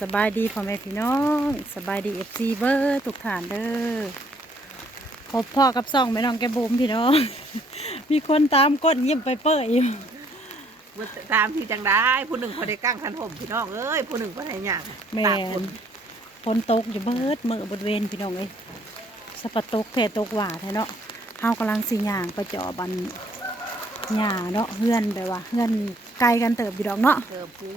สบายดีพ่อแม่พี่น้องสบายดีเอฟซีเบอร์ทุกฐานเด้อพบพ่อกับซ่องแม่น้องแกบุมพี่น้อง มีคนตามก้นยิ้มไปเปิดอยู่มันตามที่จังได้ผู้หนึ่งพอได้กั้งคันห่มพี่น้องเอ้ยผู้หนึ่งพอได้หยังแม่ตากฝนฝนตกอยู่เบิดมือบริเวณพี่น้องเอ้ยสะปะตกแค่ตกหว่าแท้เนาะเฮากำลังสิย่างไปเจาะบันหญ้าเนาะเฮือนแบบว่าเฮือนไกลกันเติบอยู่ดอกเนาะเกิดผู้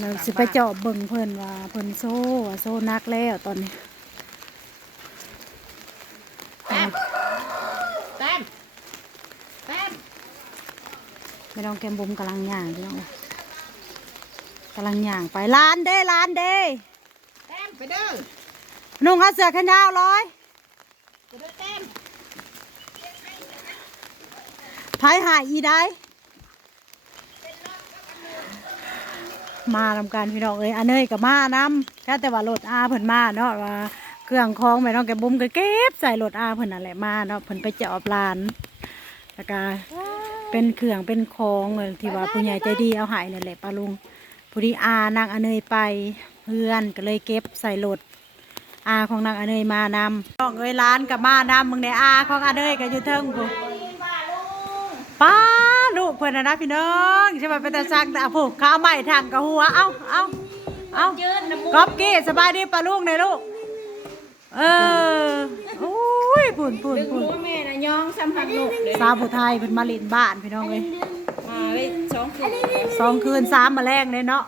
เราสิไปเจาะเบิ่งเพิ่นว่าเพิ่นโซ่ว่าโซ่นักแล้วตอนนี้แต้มแต้มแต้มไม่ต้องแกมบุมกำลังย่างพี่น้องเอ้ยกำลังย่างไปร้านเด้ร้านเด้แต้มไปเด้อนุ่งเอาเสื้อแขนยาวร้อยไปเด้อแต้มไผหายอีได้ มาทำการพี่น้องเอ้ยอันเนยกับมาน้ำก็แต่ว่ารถอาเพิ่นมาเนาะว่าเครื่องคล้องไม่ต้องแกบุมก็เก็บใส่รถอาเพิ่นนั่นแหละมาเนาะเพิ่นไปเจาะร้านแล้วก็เป็นเครื่องเป็นของเออที่ว่าผู้ใหญ่ใจดีเอาใหายนั่นแหละป้าลุงผู้ที่อานางอเนยไปเพื่อนก็เลยเก็บใส่รถอาของนางอเนยมานำต้องเอ้ยร้านกับมานำมึงในอาของอเนยก็อยู่เทิงกูป้า เพื่อนนะนะพี่น้องใช่ไหมเป็นตาซักแต่ผูกข้าวใหม่ทางกับหัวเอ้าเอ้าเอ้าก๊อบกี้สบายดีป้าลุงในลูกเออโอ้ยปุ่นปุ่นปุ่นแม่นะยองสัมผัสลูกเลยสาวผู้ไทยเป็นมาเลินบ้านพี่น้องเลยมาไว้สองคืนสองคืนสามมาแรงเลยเนาะ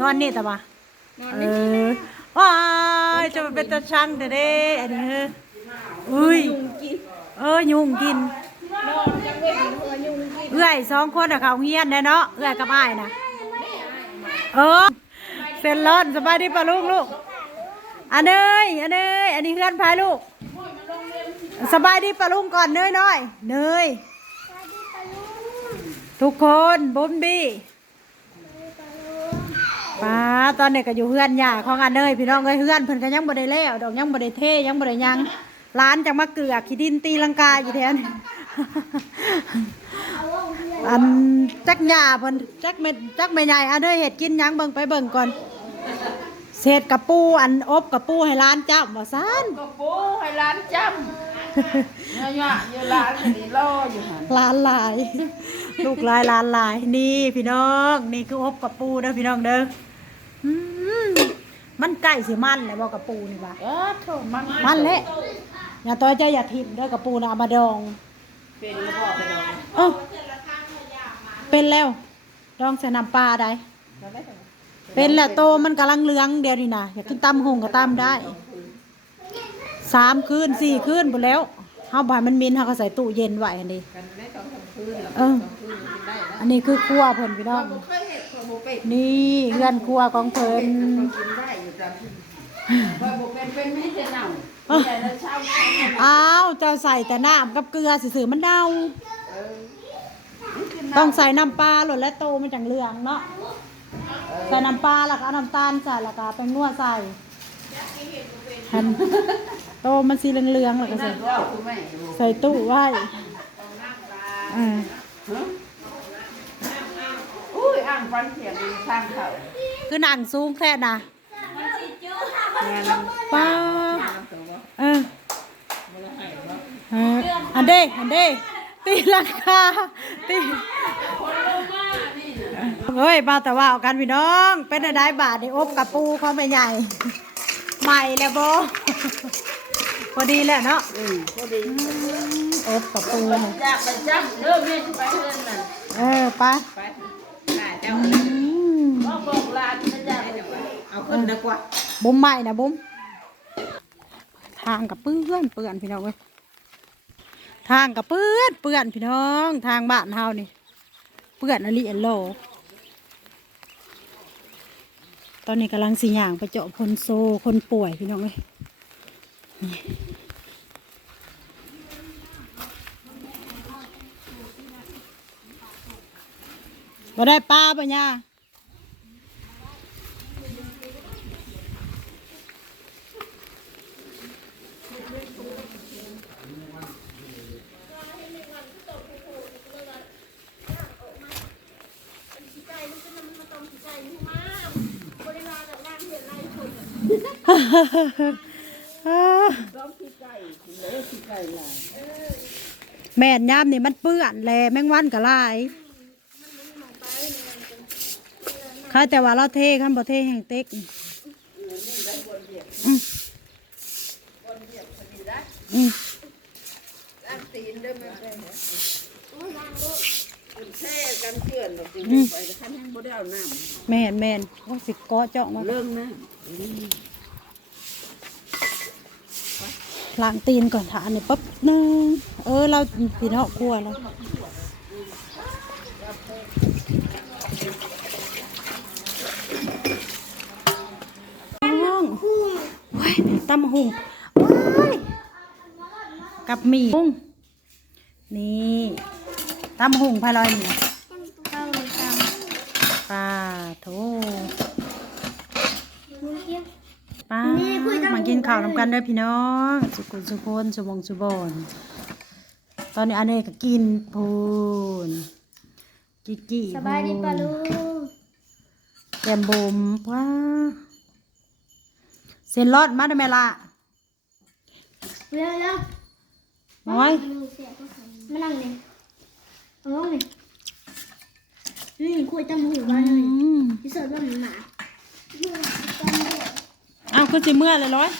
นอนนี่แต่ว่าเออว้ายจะมาเป็นตาช่างเด้อเด้อันนี้เฮ้ยอุ้ยเออยุงกินเอื้อยสองคนอะเขาเฮียนได้เนาะเอื้อยกับอ้ายนะเออเซนร้อนสบายดีป่ะลูกลูกอันเนยอันเนยอันนี้เพื่อนพายลูก สบายดีป่ะลุงก่อนเนยน้อยเนยทุกคนบุมบี้ป้าตอนนี้ก็อยู่เฮือนย่าของอันเนยพี่น้องเอ้ยเฮือนเพิ่นก็ยังบ่ได้แล้วดอกยังบ่ได้เทยังบ่ได้ยังร้านจังมาเกลือขี้ดินตีลังกาอยู่แถวนี้ อันจักหญ้าเพิ่นจักเม็ดจักแม่ใหญ่อันเนยเฮ็ดกินหยังเบิ่งไปเบิ่งก่อนเศษกระปูอันอบกระปูให้ร้านเจ้าบ่ซ่านก็ปูให้ร้านจำเนี่ยเนี่ยอยู่ร้านนี่รออยู่หันลานหลายลูกหลายลานหลายนี่พี่น้องนี่คืออบกับปูเด้อพี่น้องเด้ออืมมันใกล้สิมันแล้วบอกกับปูนี่ว่าเออโถมันมันแหละอย่าต้อยเจ้าอย่าทิ่มเด้อกับปูนะเอามาดองเป็นแล้วบอกไปเลยเออ เป็นแล้วดองใส่น้ำปลาได้เป็นแล้วโตมันกำลังเหลืองเดียวนี่นะอยากกินตำหงก็ตำได้สามคืนสี่คืนหมดแล้วเฮาบ่ให้มันมินเฮาก็ใส่ตู้เย็นไว้อันนี้เอออันนี้คือครัวเพิ่นพี่น้องบ่เคยเห็ดข้าวนี่เฮือนครัวของเพิ่นอ้าวเจ้าใส่แต่น้ำกับเกลือสื่อๆมันเน่า ต้องใส่น้ำปลาหล่นและโตมันจังเหลืองเนาะใส่น้ำปลาแล้วก็เอาน้ำตาลใส่แล้วก็เอาแป้งนัวใส่หั่นโตมันสีเหลืองๆแล้วก็ใส่ก็คือไม่รู้ใส่ตู้ไว้อ่าอุ้ยอ่างฟันเถียงทางเขาคือหนังสูงแค่น่ะแม่น้ป้าำตัวว่าเออเอออันเด้อันเด้ ตีลังคาตีเฮ้ยมาแต่ว่าเอากันพี่น้อง เป็นได้บาทได้อบกับปูเขาไม่ใหญ่ ใหม่แล้วโบพอดีแหละเนาะอืมพอดีอบกับปูอยากไปจับเด้อแม่สิไปเฮือนนั่นเออไปไปหน้าเจ้าบอกลาที่จะเอาขึ้นดีกว่าบุ้มใหม่นะบุ้มทางกับเปื้อนเปื้อนพี่น้องเว้ย ทางกับเปื้อนเปื้อนพี่น้องทางบ้านเฮานี่เปื้อนอลิเอลโลตอนนี้กำลังสี่อย่างไปเจาะคนโซคนป่วยพี่น้องเอ้ยนี่บ่ได้ปลาปะเนี่ย ต้องขี้ไก่เหลือขี้ไก่หลาย แม่นยามนี่มันเปื้อนแลแมงวันก็หลายค่ะแต่ว่าเราเทคันบ่เทแห่งเต็กอืมแม่นแต่นแห้งบ่ได้เอาน้แม่นว่าสิเกาะเจาะมาเรื่องน้ ล้างตีนก่อนถาอันนี้ปั๊บนึงเออ เราพี่น้องครัวแล้วน้องว้ายตำหุ่งว้ายกับหมี่หุ่งนี่ตำหุ่งพะลอยนี่ปลาโถ ปลามากินข้าวนำกันเด้อพี่น้อง สุกุลสุคนสุบงสุบอนตอนนี้อันนี้ก็กินพูนกิกกี้สบายดีปะลูกแกมบุมว้าเส้นรอดมาได้ไหมล่ะเร็วเร็วมาไว้มานั่งเลยเอาลงเลยนี่คุยตั้งหูบ้านอืเลยมที่เสิร์ฟว่ามันหมา อ้าวคือสิเมื่อเลยร้อย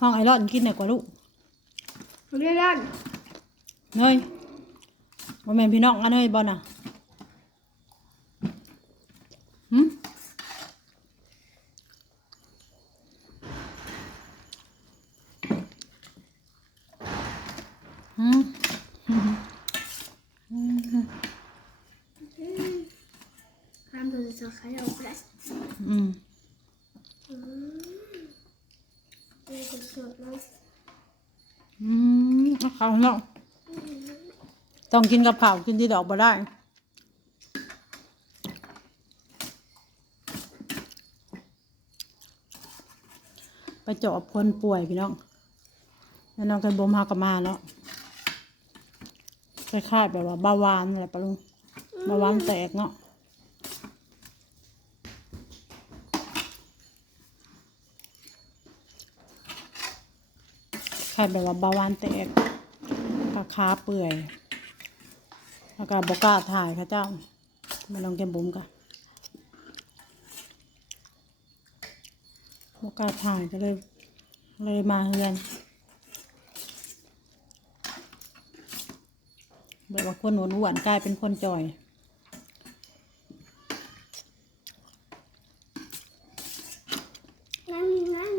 ห้องไอรอนกินหน่อยกว่าลูกเรื่อยเนยบ่แม่นพี่น้องอันเนยบ่น่ะหืมหืม ๆ ห้ามโดนสกายออกแล้วอืมนี่คือสดเลยอืมข้าวเนาะต้องกินกับข้าวกินที่ดอกบ่ได้ ไปจอบคนป่วยพี่น้อง แล้วน้องกันบมหากมาแล้วคล้ายๆแบบว่าเบาหวานอะไรปะลุงเบาหวานแตกเนาะ ล้ายแบบว่าเบาหวานแตกกระขาเปื่อย แล้วก็บกล้าถ่ายค่ะเจ้ามาลองแกมบุ๋มกันบกล้าถ่ายก็เลยเลยมาเฮือนแบบว่าคนหนหวานกลายเป็นคนจ่อย นั่งนั่ง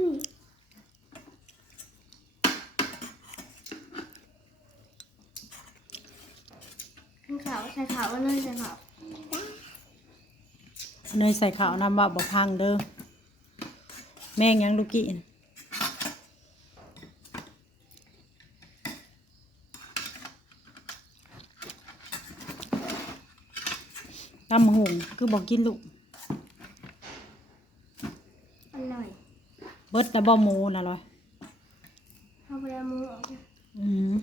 ขาวใส่ขาวเลยใส่ขาวเนยใส่ข้าวนำว่าบ่พังเด้อแม่งยังลูกกี้น่ะตำหงคือบอกกินลูกอร่อยเบิดนะบ่หมูนะลอยเอาไปเอามือออกอืม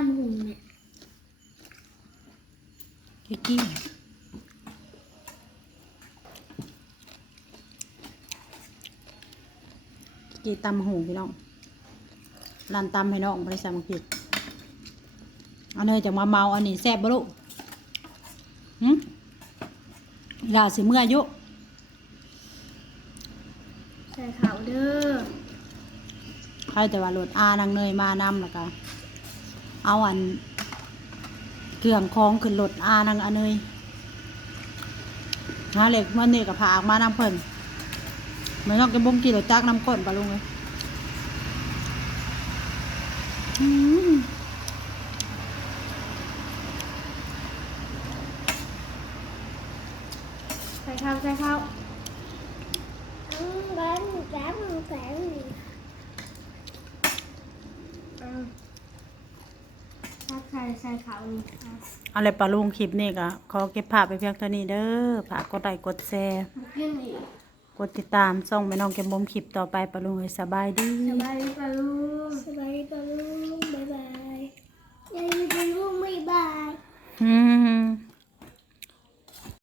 ามหุ่นเนี่ยกิกกี้กิกกี้ตำหงพี่น้องรันตำให้น้องบริษัทมังกิดอันเนยจะมาเมาอันนี้แซ่บบ่ลูกหึลาสิเมื่ออายุใส่ขาวเด้อ ใครแต่ว่าโหลดอานางเนยมานำแล้วก็ เอาอันเครื่องคองขึ้นรถอานางอันเนยหาเหล็กมันเนี่กับผากมานำเพิ่นเหมือนกับกระบุงกี่รถจักรนำก้นปะลุงเลยใส่ขาวใส่ขาว เอาเลยปลาลุงคลิปนี้ก็ขอเก็บภาพไปเพียงเท่านี้เด้อฝากกดไลค์กดแชร์กดติดตามส่งไปน้องเก็บมมคลิปต่อไปปลาลุงให้สบายดีสบายปลาลุงสบายปลาลุงบ๊ายบายยังมีปลาลุงไม่บายอืม